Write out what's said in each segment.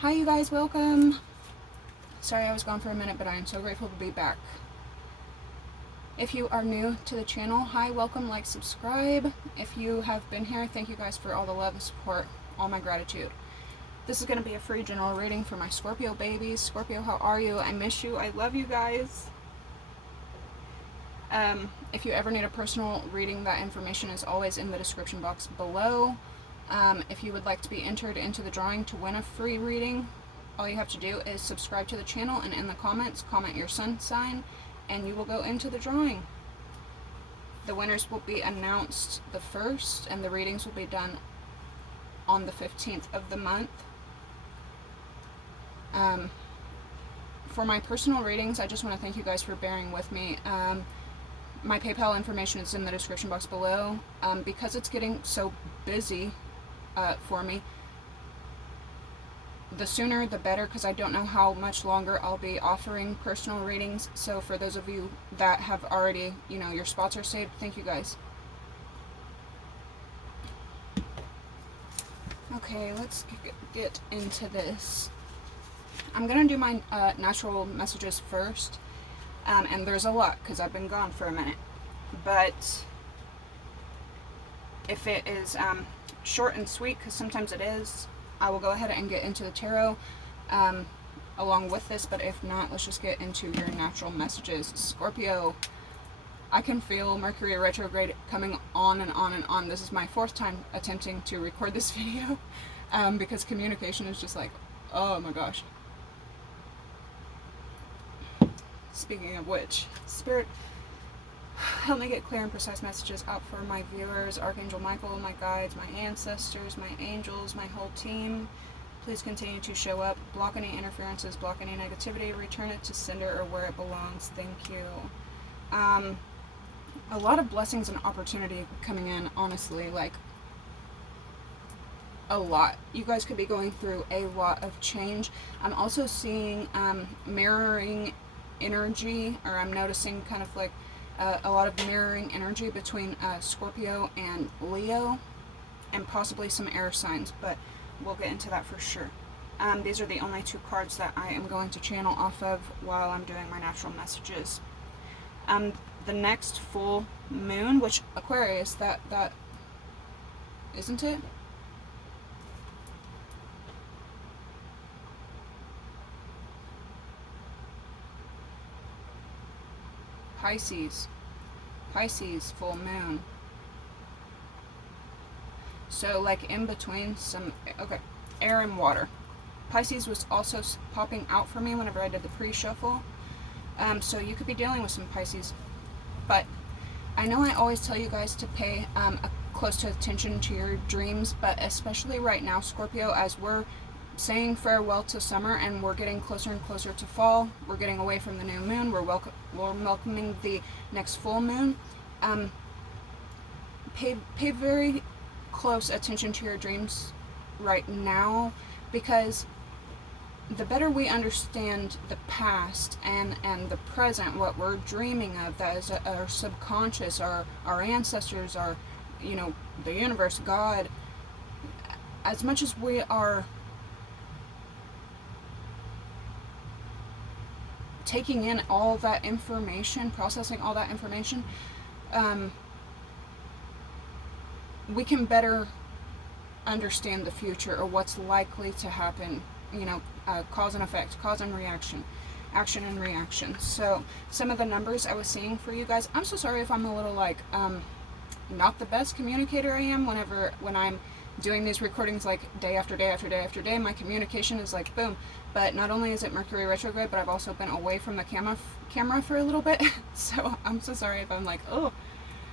Hi you guys, welcome. Sorry I was gone for a minute, but I am so grateful to be back. If you are new to the channel, hi, welcome, like, subscribe. If you have been here, thank you guys for all the love and support, all my gratitude. This is going to be a free general reading for my Scorpio babies. Scorpio, how are you? I miss you. I love you guys. If you ever need a personal reading, that information is always in the description box below. If you would like to be entered into the drawing to win a free reading, all you have to do is subscribe to the channel and in the comments, comment your sun sign, and you will go into the drawing. The winners will be announced the 1st, and the readings will be done on the 15th of the month. For my personal readings, I just want to thank you guys for bearing with me. My PayPal information is in the description box below. Because it's getting so busy for me, the sooner the better, because I don't know how much longer I'll be offering personal readings. So for those of you that have already, your spots are saved, thank you guys. Okay, let's get into this. I'm going to do my natural messages first. And there's a lot because I've been gone for a minute. But if it is short and sweet, because sometimes it is, I will go ahead and get into the tarot along with this. But if not, let's just get into your natural messages. Scorpio, I can feel Mercury retrograde coming on and on and on. This is my 4th time attempting to record this video because communication is just like, oh my gosh. Speaking of which, Spirit, help me get clear and precise messages out for my viewers. Archangel Michael, my guides, my ancestors, my angels, my whole team. Please continue to show up. Block any interferences, block any negativity, return it to sender or where it belongs. Thank you. A lot of blessings and opportunity coming in, honestly, like a lot. You guys could be going through a lot of change. I'm also seeing mirroring energy, or I'm noticing kind of like a lot of mirroring energy between Scorpio and Leo, and possibly some air signs, but we'll get into that for sure. These are the only 2 cards that I am going to channel off of while I'm doing my natural messages. The next full moon, which Aquarius, that isn't it? Pisces full moon. So like in between some, okay, air and water. Pisces was also popping out for me whenever I did the pre-shuffle. So you could be dealing with some Pisces. But I know I always tell you guys to pay close attention to your dreams, but especially right now, Scorpio, as we're saying farewell to summer and we're getting closer and closer to fall, we're getting away from the new moon, we're welcoming the next full moon. Pay very close attention to your dreams right now, because the better we understand the past and the present, what we're dreaming of, that is our subconscious, our ancestors, our, the universe, God, as much as we are taking in all that information, processing all that information, we can better understand the future, or what's likely to happen, cause and effect, cause and reaction, action and reaction. So some of the numbers I was seeing for you guys, I'm so sorry if I'm a little like not the best communicator I am when I'm doing these recordings like day after day after day after day. My communication is like boom. But not only is it Mercury retrograde, but I've also been away from the camera for a little bit. So I'm so sorry if I'm like, oh,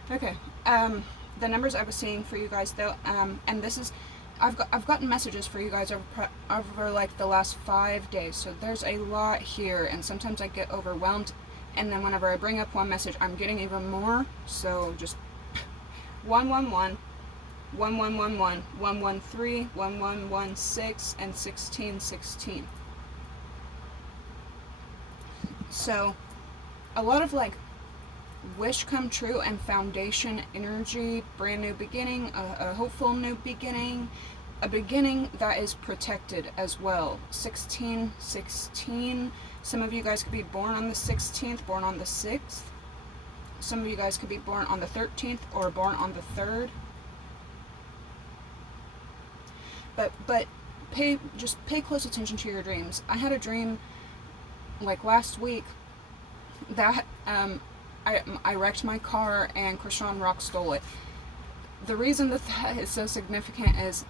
okay. The numbers I was seeing for you guys though, and this is, I've gotten messages for you guys over like the last 5 days. So there's a lot here, and sometimes I get overwhelmed. And then whenever I bring up one message, I'm getting even more. So just 111. 1111, 113, 1116, and 1616. So a lot of like wish come true and foundation energy, brand new beginning, a hopeful new beginning, a beginning that is protected as well. 16, 16. Some of you guys could be born on the 16th, born on the 6th. Some of you guys could be born on the 13th or born on the 3rd. But pay close attention to your dreams. I had a dream like last week that I wrecked my car and Krishan Rock stole it. The reason that is so significant is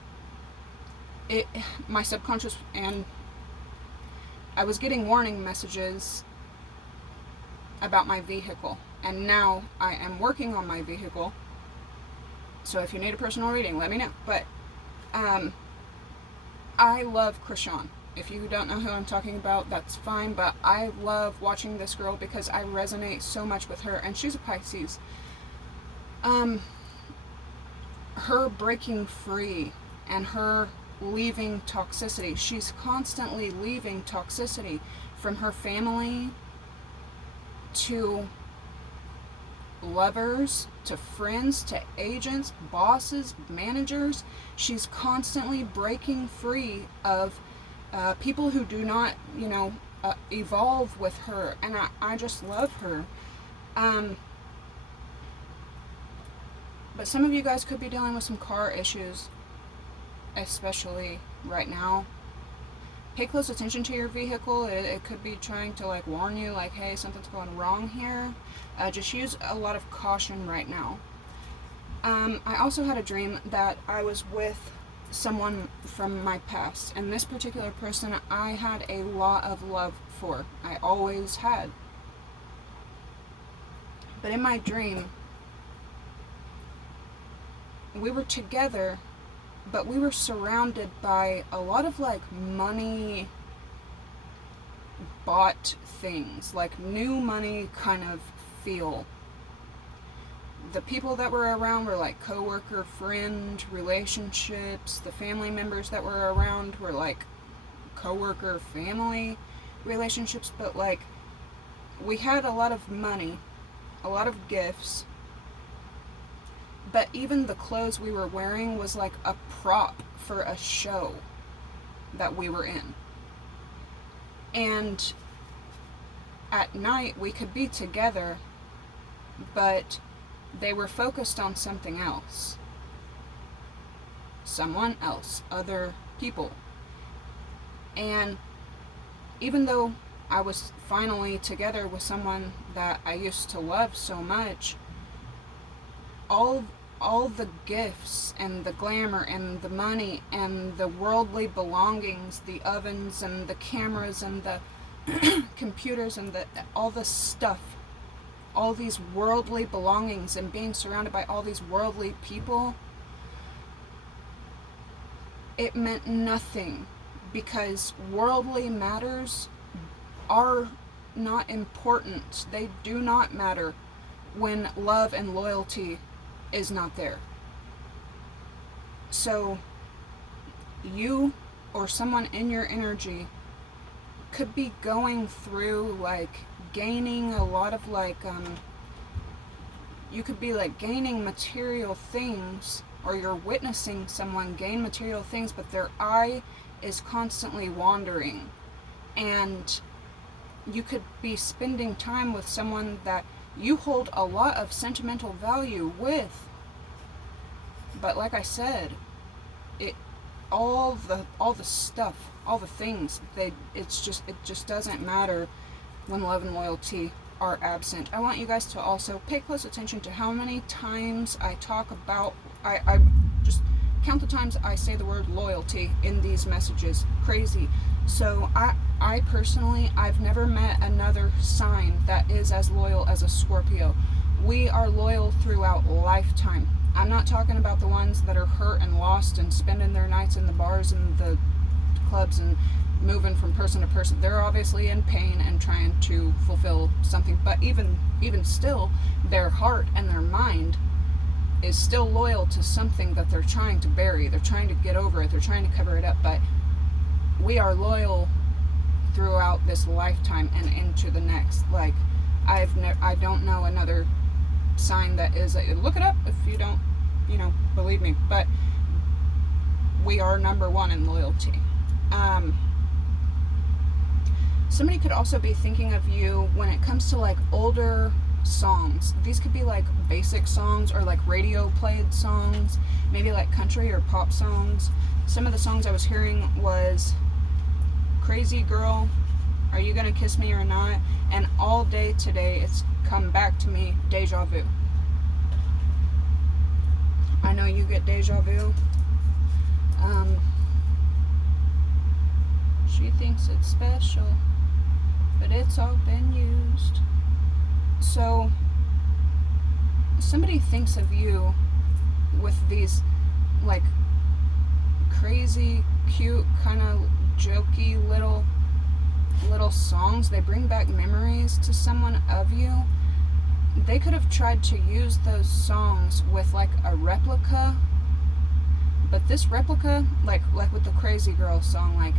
my subconscious, and I was getting warning messages about my vehicle, and now I am working on my vehicle. So if you need a personal reading, let me know. But I love Krishan. If you don't know who I'm talking about, that's fine, but I love watching this girl because I resonate so much with her, and she's a Pisces. Her breaking free and her leaving toxicity. She's constantly leaving toxicity from her family to lovers, to friends, to agents, bosses, managers. She's constantly breaking free of people who do not, evolve with her, and I just love her. But some of you guys could be dealing with some car issues, especially right now. Pay close attention to your vehicle. It could be trying to warn you, hey, something's going wrong here. Just use a lot of caution right now. I also had a dream that I was with someone from my past, and this particular person I had a lot of love for. I always had. But in my dream, we were together, but we were surrounded by a lot of money bought things, new money kind of feel. The people that were around were co-worker, friend relationships. The family members that were around were co-worker, family relationships. But we had a lot of money, a lot of gifts. But even the clothes we were wearing was a prop for a show that we were in. And at night we could be together, but they were focused on something else. Someone else, other people. And even though I was finally together with someone that I used to love so much, all the gifts and the glamour and the money and the worldly belongings, the ovens and the cameras and the computers and all the stuff, all these worldly belongings and being surrounded by all these worldly people, it meant nothing, because worldly matters are not important. They do not matter when love and loyalty is not there. So you or someone in your energy could be going through gaining a lot of you could be gaining material things, or you're witnessing someone gain material things, but their eye is constantly wandering, and you could be spending time with someone that you hold a lot of sentimental value with. But like I said, all the stuff, all the things, it just doesn't matter when love and loyalty are absent. I want you guys to also pay close attention to how many times I talk about, I just count the times I say the word loyalty in these messages. Crazy. So I personally, I've never met another sign that is as loyal as a Scorpio. We are loyal throughout lifetime. I'm not talking about the ones that are hurt and lost and spending their nights in the bars and the clubs and moving from person to person. They're obviously in pain and trying to fulfill something, but even still, their heart and their mind is still loyal to something that they're trying to bury. They're trying to get over it. They're trying to cover it up. But we are loyal throughout this lifetime and into the next. I don't know another sign that is. Look it up if you don't, believe me. But we are number one in loyalty. Somebody could also be thinking of you when it comes to like older songs. These could be like basic songs or like radio played songs, maybe like country or pop songs. Some of the songs I was hearing was Crazy Girl, Are You Gonna Kiss Me or Not? And all day today it's come back to me, Deja Vu. I know you get deja vu. She thinks it's special, but it's all been used. So somebody thinks of you with these like crazy, cute, kind of jokey little songs. They bring back memories to someone of you. They could have tried to use those songs with like a replica, but this replica, like with the Crazy Girl song, like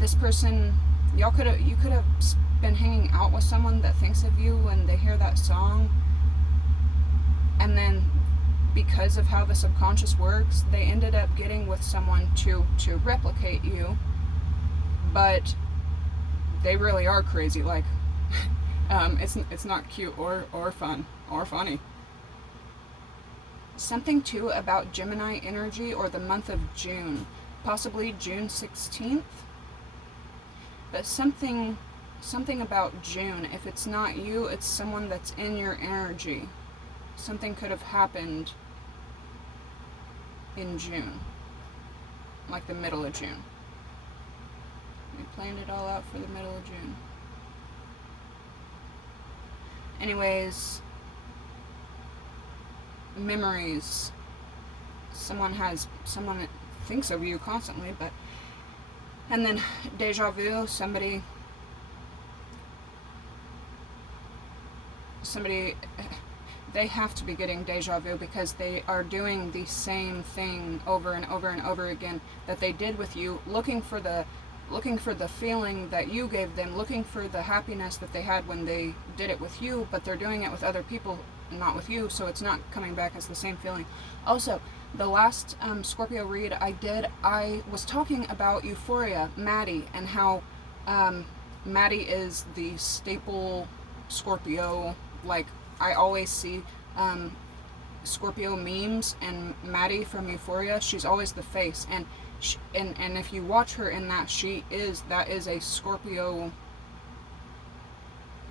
this person, you could have been hanging out with someone that thinks of you when they hear that song, and then because of how the subconscious works, they ended up getting with someone to replicate you, but they really are crazy. Like it's not cute or fun or funny. Something too about Gemini energy or the month of June, possibly June 16th. But something about June, if it's not you, it's someone that's in your energy. Something could have happened in June, like the middle of June. We planned it all out for the middle of June. Anyways, memories. Someone that thinks of you constantly, but, and then deja vu, somebody, they have to be getting deja vu because they are doing the same thing over and over and over again that they did with you, looking for the feeling that you gave them, looking for the happiness that they had when they did it with you, but they're doing it with other people, not with you, so it's not coming back as the same feeling. Also, the last Scorpio read I was talking about Euphoria, Maddie, and how Maddie is the staple Scorpio. Like, I always see Scorpio memes, and Maddie from Euphoria, she's always the face, and if you watch her in that, that is a Scorpio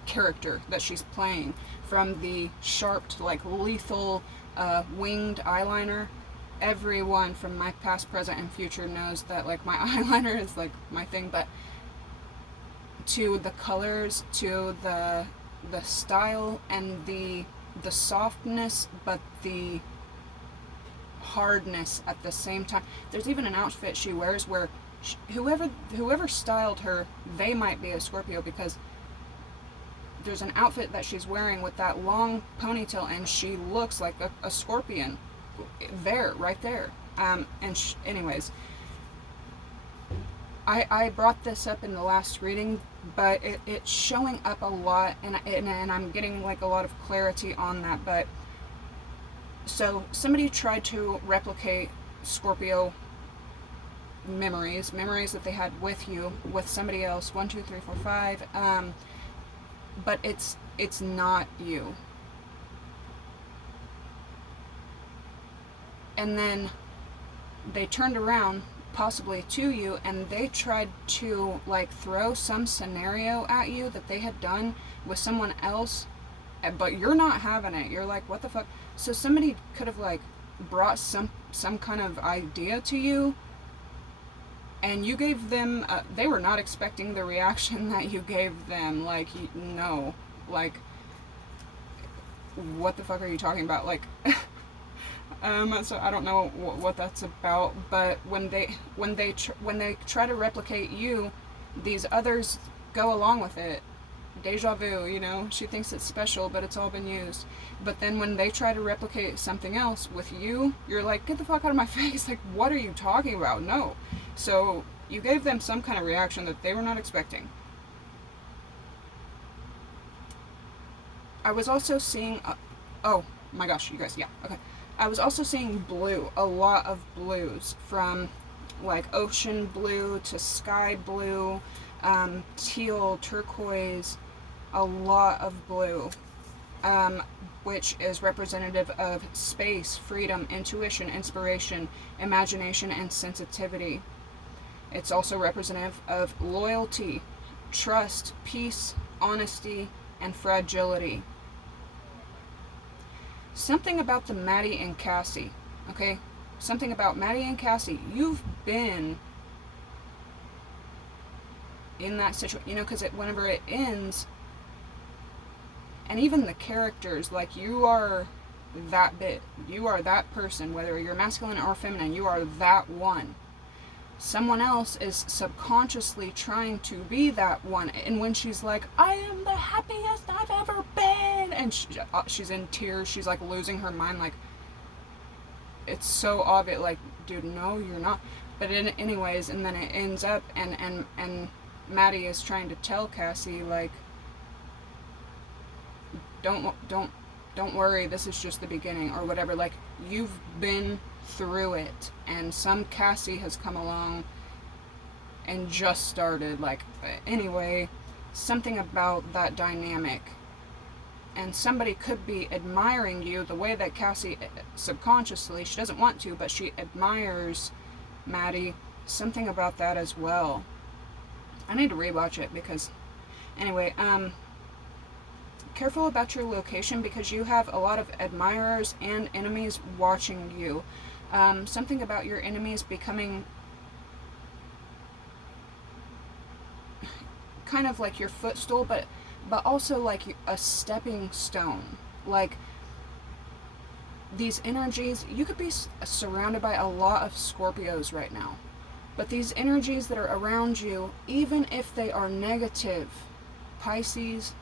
character that she's playing, from the sharp to like lethal winged eyeliner. Everyone from my past, present, and future knows that like my eyeliner is like my thing, but to the colors, to the style, and the softness, but the hardness at the same time. There's even an outfit she wears where whoever styled her, they might be a Scorpio, because there's an outfit that she's wearing with that long ponytail, and she looks like a scorpion right there. Anyways, I brought this up in the last reading, but it's showing up a lot, and I'm getting like a lot of clarity on that. But so somebody tried to replicate Scorpio memories that they had with you, with somebody else, 1, 2, 3, 4, 5, but it's not you. And then they turned around, possibly to you, and they tried to like throw some scenario at you that they had done with someone else, but you're not having it. You're like, what the fuck? So somebody could have like brought some kind of idea to you, and you gave them they were not expecting the reaction that you gave them. Like, no, like, what the fuck are you talking about? Like, so I don't know what that's about, but when they try to replicate you, these others go along with it. Deja vu, you know, she thinks it's special, but it's all been used. But then when they try to replicate something else with you, you're like, get the fuck out of my face. Like, what are you talking about? No. So you gave them some kind of reaction that they were not expecting. I was also seeing, oh my gosh, you guys, yeah, okay. I was also seeing blue, a lot of blues, from like ocean blue to sky blue, teal, turquoise, a lot of blue, which is representative of space, freedom, intuition, inspiration, imagination, and sensitivity. It's also representative of loyalty, trust, peace, honesty, and fragility. Something about the Maddie and Cassie, okay? Something about Maddie and Cassie. You've been in that situation, you know, because whenever it ends, and even the characters, like, you are that bit. You are that person, whether you're masculine or feminine, you are that one. Someone else is subconsciously trying to be that one. And when she's like, I am the happiest I've ever been, and she's in tears, she's like losing her mind, like, it's so obvious, like, dude, no, you're not. But anyways, and then it ends up, and Maddie is trying to tell Cassie, like, don't worry, this is just the beginning, or whatever. Like, you've been through it, and some Cassie has come along and just started. Like, anyway, something about that dynamic. And somebody could be admiring you the way that Cassie, subconsciously, she doesn't want to, but she admires Maddie. Something about that as well. I need to rewatch it because, anyway, careful about your location because you have a lot of admirers and enemies watching you. Something about your enemies becoming kind of like your footstool, but also like a stepping stone. Like, these energies, you could be surrounded by a lot of Scorpios right now, but these energies that are around you, even if they are negative, Pisces,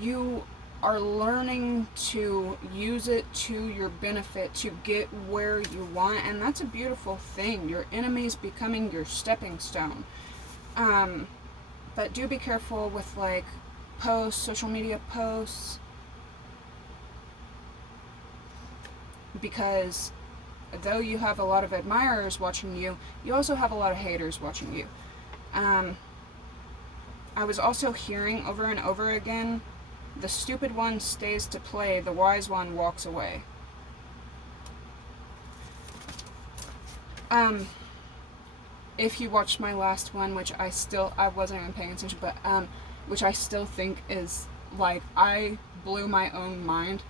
you are learning to use it to your benefit to get where you want, and that's a beautiful thing. Your enemies becoming your stepping stone. But do be careful with, like, posts, social media posts, because though you have a lot of admirers watching you, you also have a lot of haters watching you. I was also hearing over and over again, the stupid one stays to play, the wise one walks away. If you watched my last one, which I wasn't even paying attention, but which I still think is, like, I blew my own mind.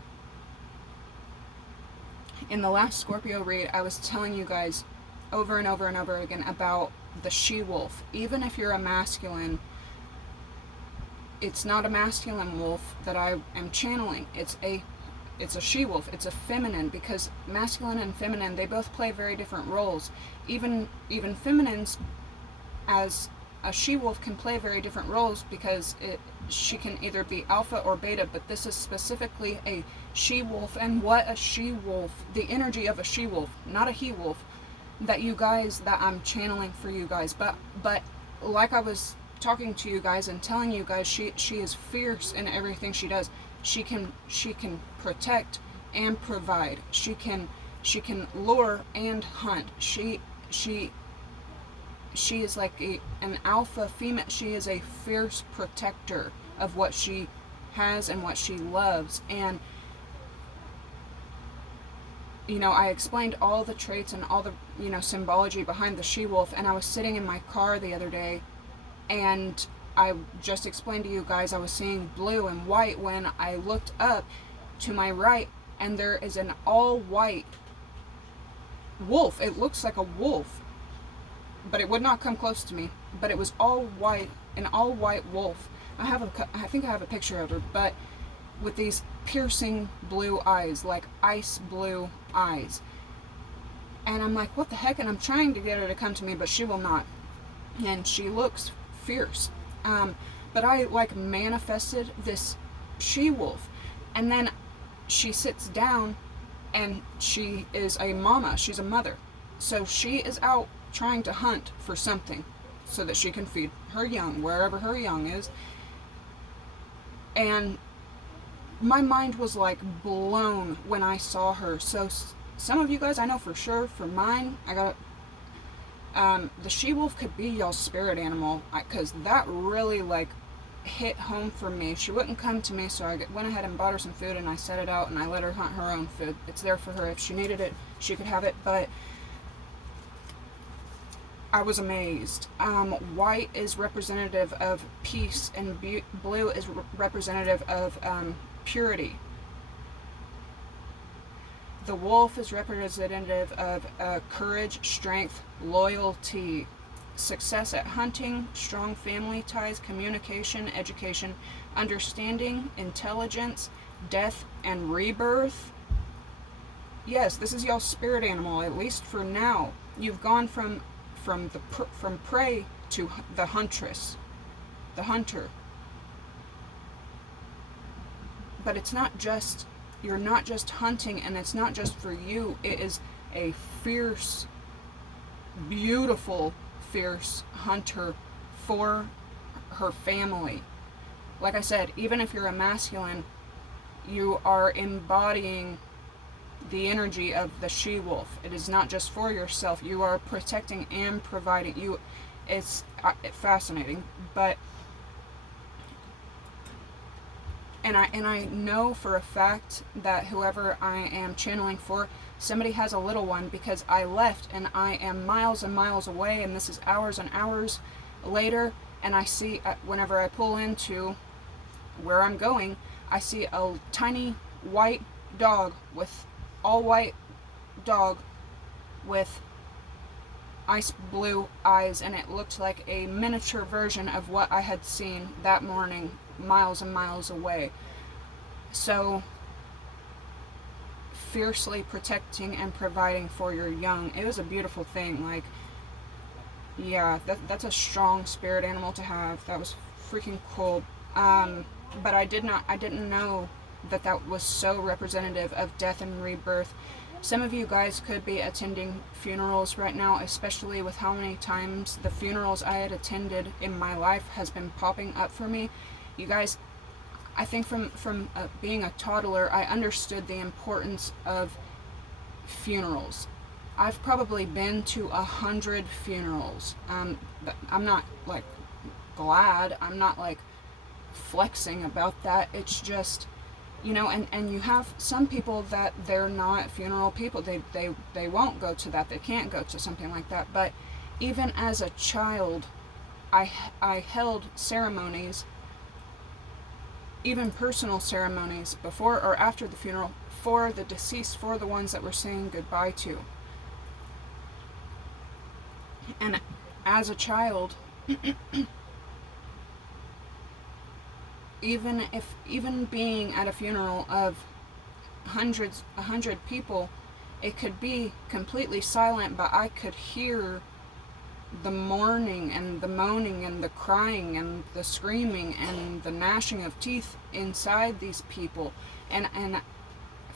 In the last Scorpio read, I was telling you guys over and over and over again about the Shewolf. Even if you're a masculine, it's not a masculine wolf that I am channeling. It's a she-wolf. It's a feminine, because masculine and feminine, they both play very different roles. Even feminines as a she-wolf can play very different roles, because she can either be alpha or beta, but this is specifically a she-wolf. And what a she-wolf, the energy of a she-wolf, not a he-wolf, that I'm channeling for you guys. But like I was talking to you guys and telling you guys, she is fierce in everything she does. She can protect and provide. She can lure and hunt. She is like an alpha female. She is a fierce protector of what she has and what she loves. And I explained all the traits and all the symbology behind the she-wolf, and I was sitting in my car the other day, and I just explained to you guys I was seeing blue and white when I looked up to my right, and there is an all-white wolf. It looks like a wolf, but it would not come close to me. But it was all white, an all-white wolf. I think I have a picture of her, but with these piercing blue eyes, like ice blue eyes. And I'm like, what the heck? And I'm trying to get her to come to me, but she will not. And she looks fierce. But I manifested this she-wolf, and then she sits down, and she is a mama. She's a mother, so she is out trying to hunt for something so that she can feed her young, wherever her young is. And my mind was like blown when I saw her. So some of you guys, I know for sure, for mine, I got the she-wolf could be y'all's spirit animal, because that really like hit home for me. She wouldn't come to me, so I went ahead and bought her some food, and I set it out, and I let her hunt her own food. It's there for her. If she needed it, she could have it. But I was amazed. White is representative of peace, and blue is representative of purity. The wolf is representative of courage, strength, loyalty, success at hunting, strong family ties, communication, education, understanding, intelligence, death, and rebirth. Yes, this is y'all's spirit animal, at least for now. You've gone from prey to the huntress, the hunter. But it's not just, you're not just hunting, and it's not just for you. It is a fierce, beautiful, fierce hunter for her family. Like I said, even if you're a masculine, you are embodying the energy of the she-wolf. It is not just for yourself. You are protecting and providing. It's fascinating, but and I know for a fact that whoever I am channeling for, somebody has a little one, because I left and I am miles and miles away, and this is hours and hours later, and I see, whenever I pull into where I'm going, I see a tiny white dog, with all white dog with ice blue eyes, and it looked like a miniature version of what I had seen that morning miles and miles away. So fiercely protecting and providing for your young. It was a beautiful thing. Like, yeah, that's a strong spirit animal to have. That was freaking cool. But I didn't know that was so representative of death and rebirth. Some of you guys could be attending funerals right now, especially with how many times the funerals I had attended in my life has been popping up for me. You guys, I think from being a toddler, I understood the importance of funerals. I've probably been to 100 funerals. I'm not like glad. I'm not like flexing about that. It's just, you know, and you have some people that they're not funeral people. They won't go to that. They can't go to something like that. But even as a child, I held ceremonies, even personal ceremonies, before or after the funeral, for the deceased, for the ones that we're saying goodbye to. And as a child, even being at a funeral of 100 people, it could be completely silent, but I could hear the mourning and the moaning and the crying and the screaming and the gnashing of teeth inside these people. And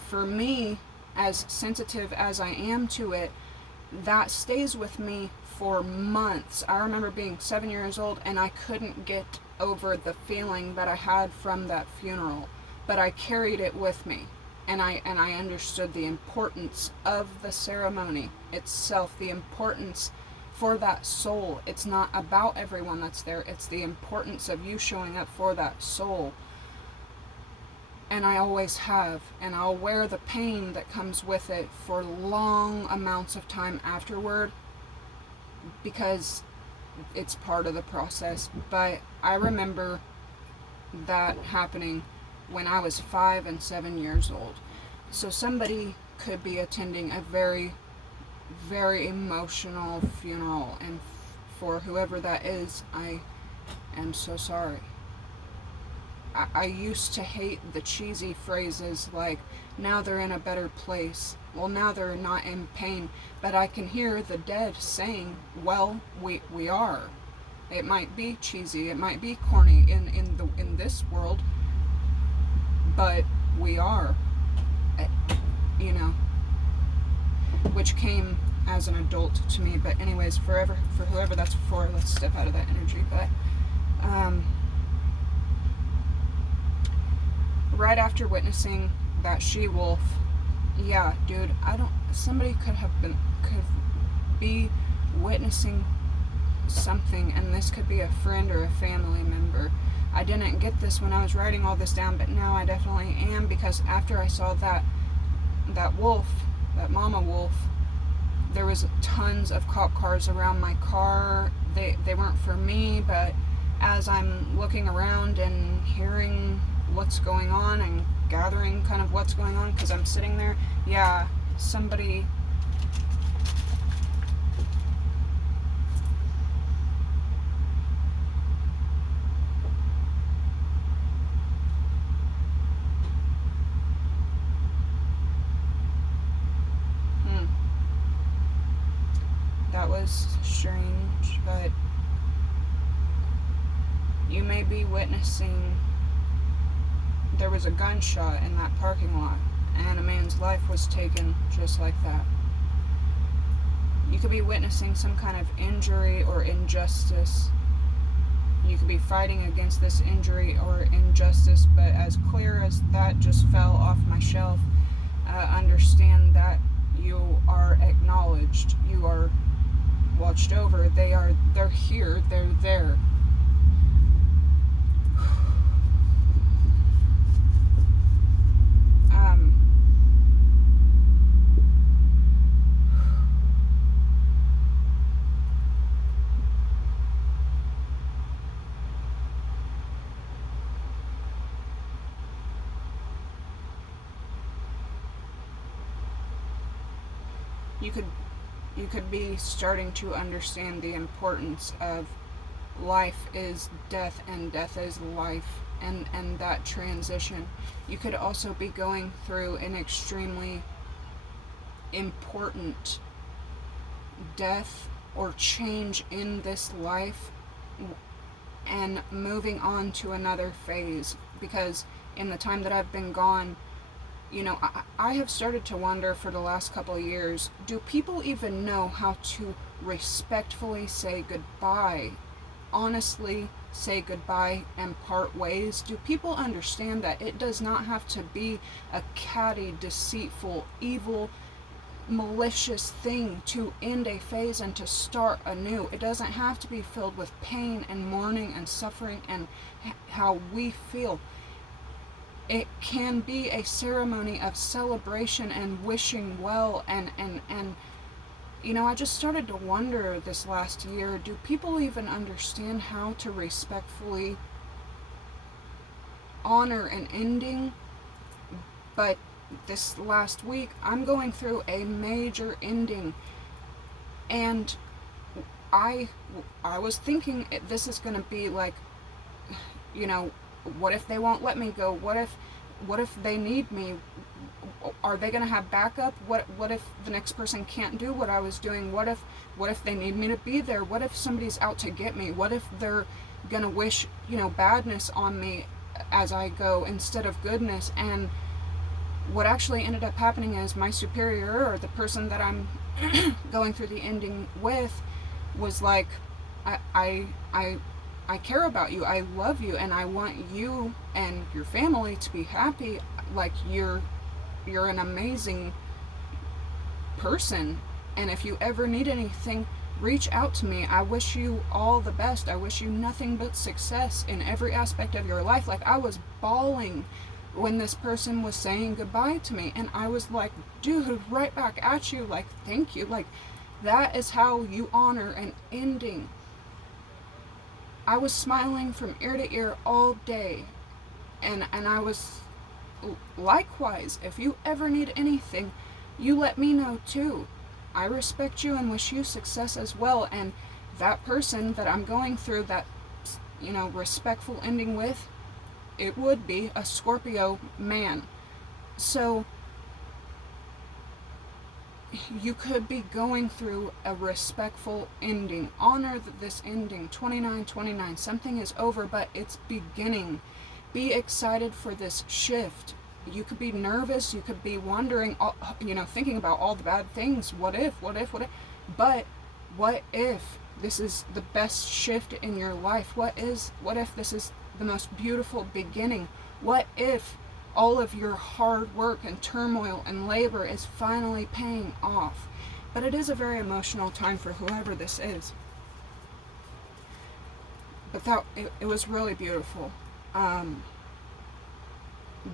for me, as sensitive as I am to it, that stays with me for months. I remember being 7 years old, and I couldn't get over the feeling that I had from that funeral, but I carried it with me, and I understood the importance of the ceremony itself, the importance for that soul. It's not about everyone that's there. It's the importance of you showing up for that soul. And I always have, and I'll wear the pain that comes with it for long amounts of time afterward, because it's part of the process. But I remember that happening when I was 5 and 7 years old. So somebody could be attending a very, very emotional funeral, and for whoever that is, I am so sorry. I used to hate the cheesy phrases like, now they're in a better place. Well, now they're not in pain. But I can hear the dead saying, well, we are. It might be cheesy, it might be corny in this world, but we are. You know, which came as an adult to me. But anyways, for whoever that's for, let's step out of that energy. But right after witnessing that she-wolf, yeah, dude, somebody could be witnessing something, and this could be a friend or a family member. I didn't get this when I was writing all this down, but now I definitely am, because after I saw that wolf, that mama wolf, there was tons of cop cars around my car. They weren't for me, but as I'm looking around and hearing what's going on and gathering kind of what's going on, because I'm sitting there, yeah, somebody... That was strange, but you may be witnessing... There was a gunshot in that parking lot, and a man's life was taken just like that. You could be witnessing some kind of injury or injustice. You could be fighting against this injury or injustice, but as clear as that just fell off my shelf, understand that you are acknowledged. You are watched over. They're here. They're there. You could be starting to understand the importance of life is death and death is life, and that transition. You could also be going through an extremely important death or change in this life and moving on to another phase, because in the time that I've been gone, you know, I have started to wonder for the last couple of years, do people even know how to respectfully say goodbye? Honestly say goodbye and part ways? Do people understand that it does not have to be a catty, deceitful, evil, malicious thing to end a phase and to start anew? It doesn't have to be filled with pain and mourning and suffering and how we feel. It can be a ceremony of celebration and wishing well, and you know, I just started to wonder this last year, do people even understand how to respectfully honor an ending? But this last week, I'm going through a major ending, and I was thinking this is going to be like, you know, what if they won't let me go? What if they need me? Are they going to have backup? What if the next person can't do what I was doing? What if they need me to be there? What if somebody's out to get me? What if they're going to wish, you know, badness on me as I go instead of goodness? And what actually ended up happening is my superior, or the person that I'm going through the ending with, was like, I care about you, I love you, and I want you and your family to be happy. Like, you're an amazing person, and if you ever need anything, reach out to me. I wish you all the best. I wish you nothing but success in every aspect of your life. Like, I was bawling when this person was saying goodbye to me, and I was like, dude, right back at you, like, thank you. Like, that is how you honor an ending. I was smiling from ear to ear all day, and I was, likewise, if you ever need anything, you let me know too. I respect you and wish you success as well. And that person that I'm going through that, you know, respectful ending with, it would be a Scorpio man. So you could be going through a respectful ending. Honor this ending. 29/29. Something is over, but it's beginning. Be excited for this shift. You could be nervous. You could be wondering, you know, thinking about all the bad things. What if? But what if this is the best shift in your life? What if this is the most beautiful beginning? What if all of your hard work and turmoil and labor is finally paying off. But it is a very emotional time for whoever this is. But it was really beautiful.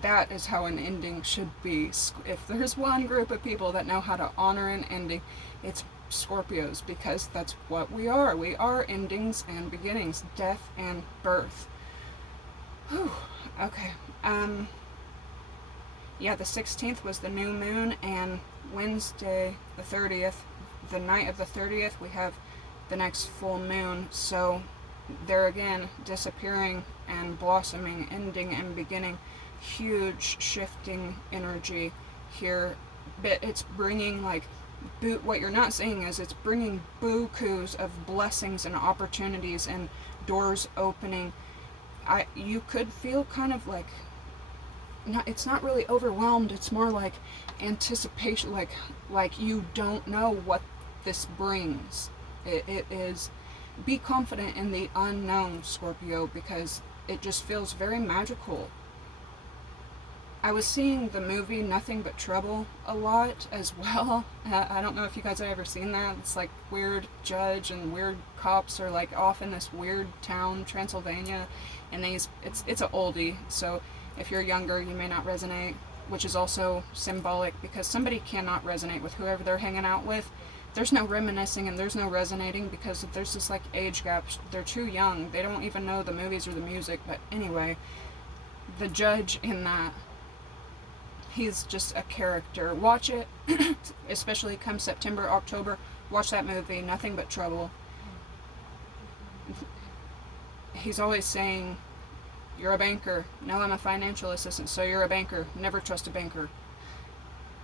That is how an ending should be. If there's one group of people that know how to honor an ending, it's Scorpios, because that's what we are. We are endings and beginnings, death and birth. Whew. Okay. Yeah, the 16th was the new moon, and Wednesday, the 30th, the night of the 30th, we have the next full moon. So there again, disappearing and blossoming, ending and beginning, huge shifting energy here. But it's bringing what you're not seeing is it's bringing bukus of blessings and opportunities and doors opening. You could feel kind of like, it's not really overwhelmed, it's more like anticipation, like you don't know what this brings. It is, be confident in the unknown, Scorpio, because it just feels very magical. I was seeing the movie Nothing But Trouble a lot as well. I don't know if you guys have ever seen that. It's like weird judge and weird cops are like off in this weird town, Transylvania, and it's an oldie, so if you're younger, you may not resonate, which is also symbolic, because somebody cannot resonate with whoever they're hanging out with. There's no reminiscing and there's no resonating, because there's this like age gap. They're too young. They don't even know the movies or the music. But anyway, the judge in that, he's just a character. Watch it, especially come September, October. Watch that movie, Nothing But Trouble. He's always saying, you're a banker. No, I'm a financial assistant. So you're a banker. Never trust a banker.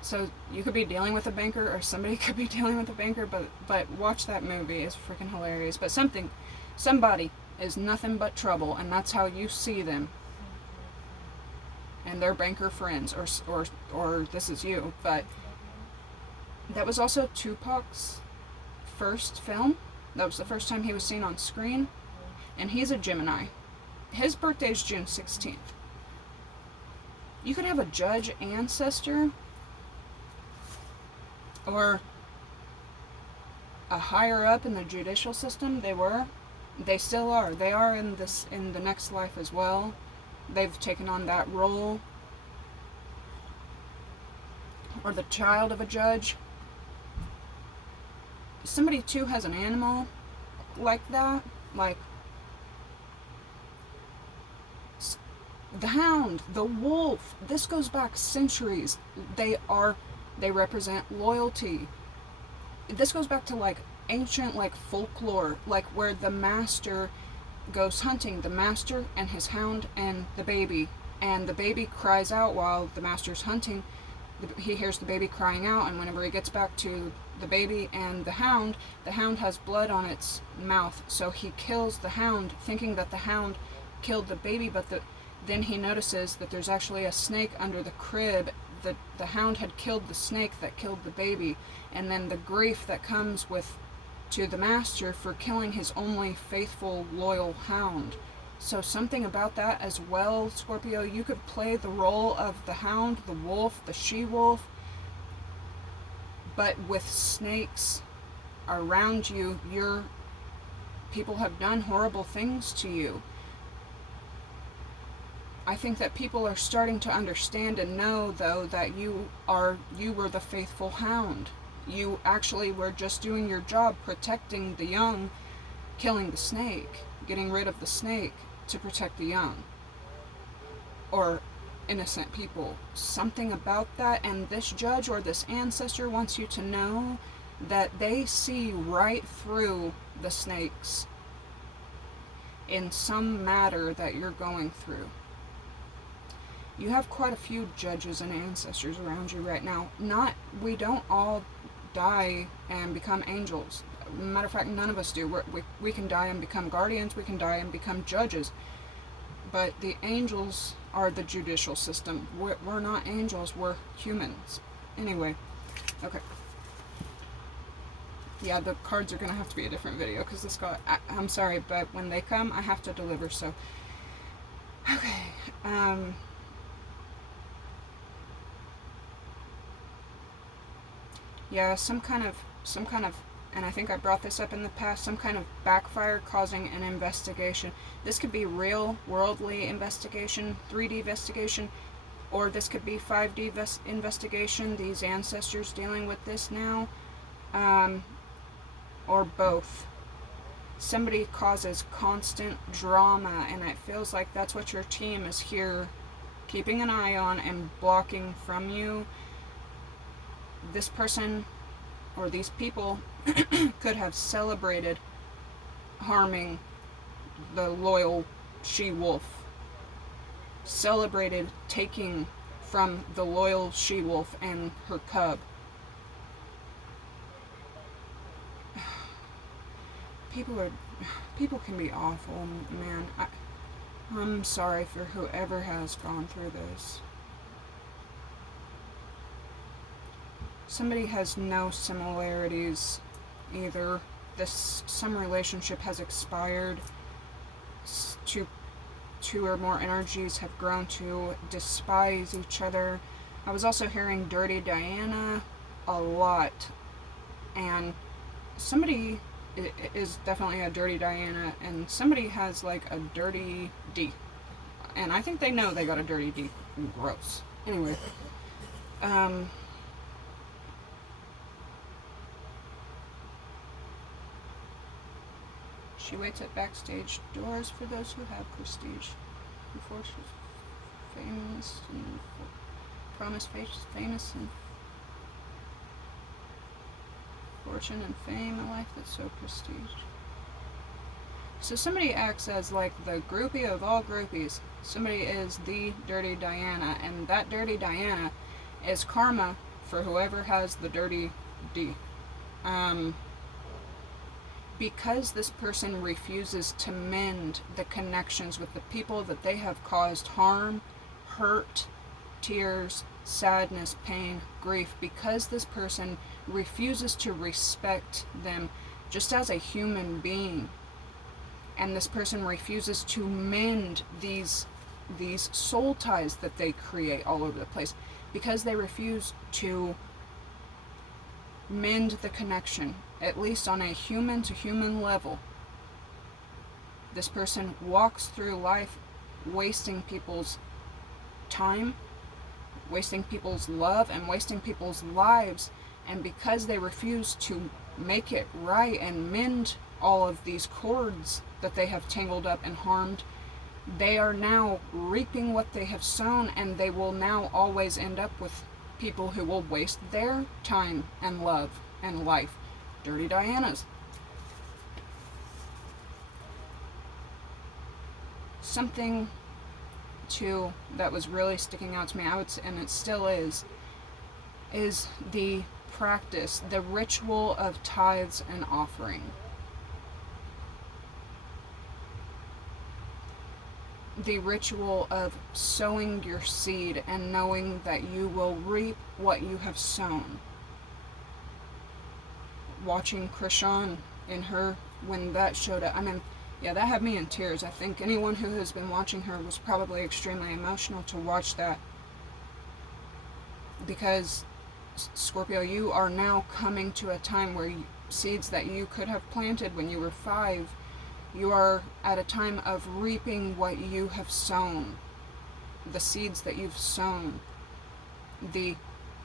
So you could be dealing with a banker, or somebody could be dealing with a banker, but watch that movie. It's freaking hilarious. But somebody is nothing but trouble, and that's how you see them. And they're banker friends, or this is you. But that was also Tupac's first film. That was the first time he was seen on screen. And he's a Gemini. His birthday's June 16th. You could have a judge ancestor, or a higher up in the judicial system. They still are. They are in the next life as well. They've taken on that role. Or the child of a judge. Somebody too has an animal like that, like the hound, the wolf. This goes back centuries. They represent loyalty. This goes back to like ancient like folklore, like where the master goes hunting, the master and his hound and the baby cries out while the master's hunting. He hears the baby crying out, and whenever he gets back to the baby and the hound has blood on its mouth, so he kills the hound thinking that the hound killed the baby, but then he notices that there's actually a snake under the crib. The hound had killed the snake that killed the baby, and then the grief that comes to the master for killing his only faithful, loyal hound. So something about that as well, Scorpio. You could play the role of the hound, the wolf, the she-wolf, but with snakes around you. People have done horrible things to you. I think that people are starting to understand and know, though, that you were the faithful hound. You actually were just doing your job, protecting the young, killing the snake, getting rid of the snake to protect the young. Or innocent people. Something about that, and this judge or this ancestor wants you to know that they see right through the snakes in some matter that you're going through. You have quite a few judges and ancestors around you right now. We don't all die and become angels. Matter of fact, none of us do. We can die and become guardians. We can die and become judges. But the angels are the judicial system. We're not angels. We're humans. Anyway, okay. Yeah, the cards are going to have to be a different video because I'm sorry, but when they come, I have to deliver, so. Okay. Yeah, some kind of, and I think I brought this up in the past, some kind of backfire causing an investigation. This could be real worldly investigation, 3D investigation, or this could be 5D investigation, these ancestors dealing with this now, or both. Somebody causes constant drama, and it feels like that's what your team is here keeping an eye on and blocking from you. This person or these people could have celebrated harming the loyal she-wolf, celebrated taking from the loyal she-wolf and her cub. People can be awful, man. I'm sorry for whoever has gone through this. Somebody has no similarities either. Some relationship has expired. Two or more energies have grown to despise each other. I was also hearing Dirty Diana a lot, and somebody is definitely a Dirty Diana, and somebody has like a Dirty D, and I think they know they got a Dirty D. Gross. Anyway, she waits at backstage doors for those who have prestige. Before she's famous and promised famous and fortune and fame, a life that's so prestige. So somebody acts as like the groupie of all groupies. Somebody is the Dirty Diana, and that Dirty Diana is karma for whoever has the Dirty D. Because this person refuses to mend the connections with the people that they have caused harm, hurt, tears, sadness, pain, grief, because this person refuses to respect them just as a human being, and this person refuses to mend these soul ties that they create all over the place, because they refuse to mend the connection, at least on a human to human level. This person walks through life wasting people's time, wasting people's love, and wasting people's lives, and because they refuse to make it right and mend all of these cords that they have tangled up and harmed, they are now reaping what they have sown, and they will now always end up with people who will waste their time and love and life. Dirty Dianas. Something too that was really sticking out to me, I would say, and it still is the practice, the ritual of tithes and offering. The ritual of sowing your seed and knowing that you will reap what you have sown. Watching Krishan in her, when that showed up, I mean, yeah, that had me in tears. I think anyone who has been watching her was probably extremely emotional to watch that. Because, Scorpio, you are now coming to a time where seeds that you could have planted when you were 5, you are at a time of reaping what you have sown. The seeds that you've sown. The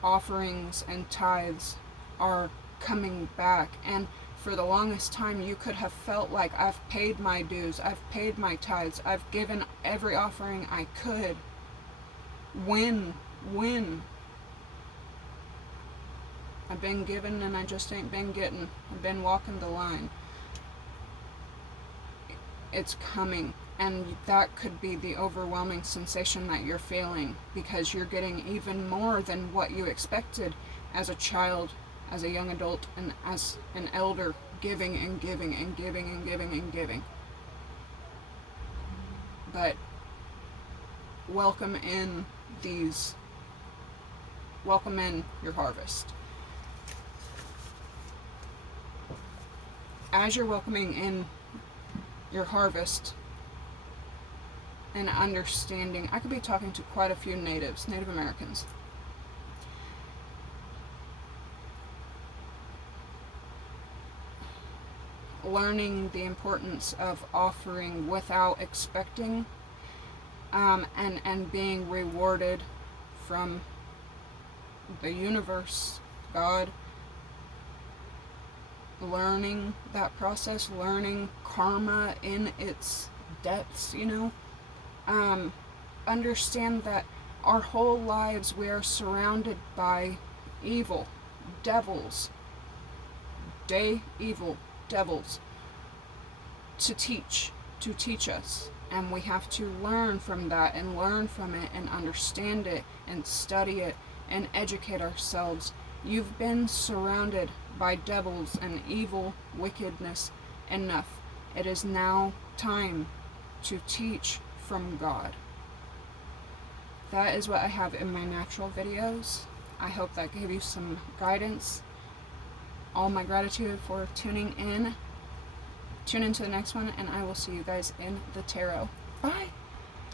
offerings and tithes are coming back, and for the longest time you could have felt like, I've paid my dues, I've paid my tithes, I've given every offering I could. When? I've been given and I just ain't been getting. I've been walking the line. It's coming, and that could be the overwhelming sensation that you're feeling, because you're getting even more than what you expected as a child, as a young adult, and as an elder, giving and giving and giving and giving and giving. But welcome in your harvest. As you're welcoming in your harvest and understanding, I could be talking to quite a few Native Americans. learning the importance of offering without expecting, and being rewarded from the universe, God. Learning that process, learning karma in its depths, understand that our whole lives we are surrounded by evil, devils, evil devils, to teach us. And we have to learn from that and learn from it and understand it and study it and educate ourselves. You've been surrounded by devils and evil wickedness enough. It is now time to teach from God. That is what I have in my natural videos. I hope that gave you some guidance. All my gratitude for tuning in. Tune into the next one, and I will see you guys in the tarot. Bye!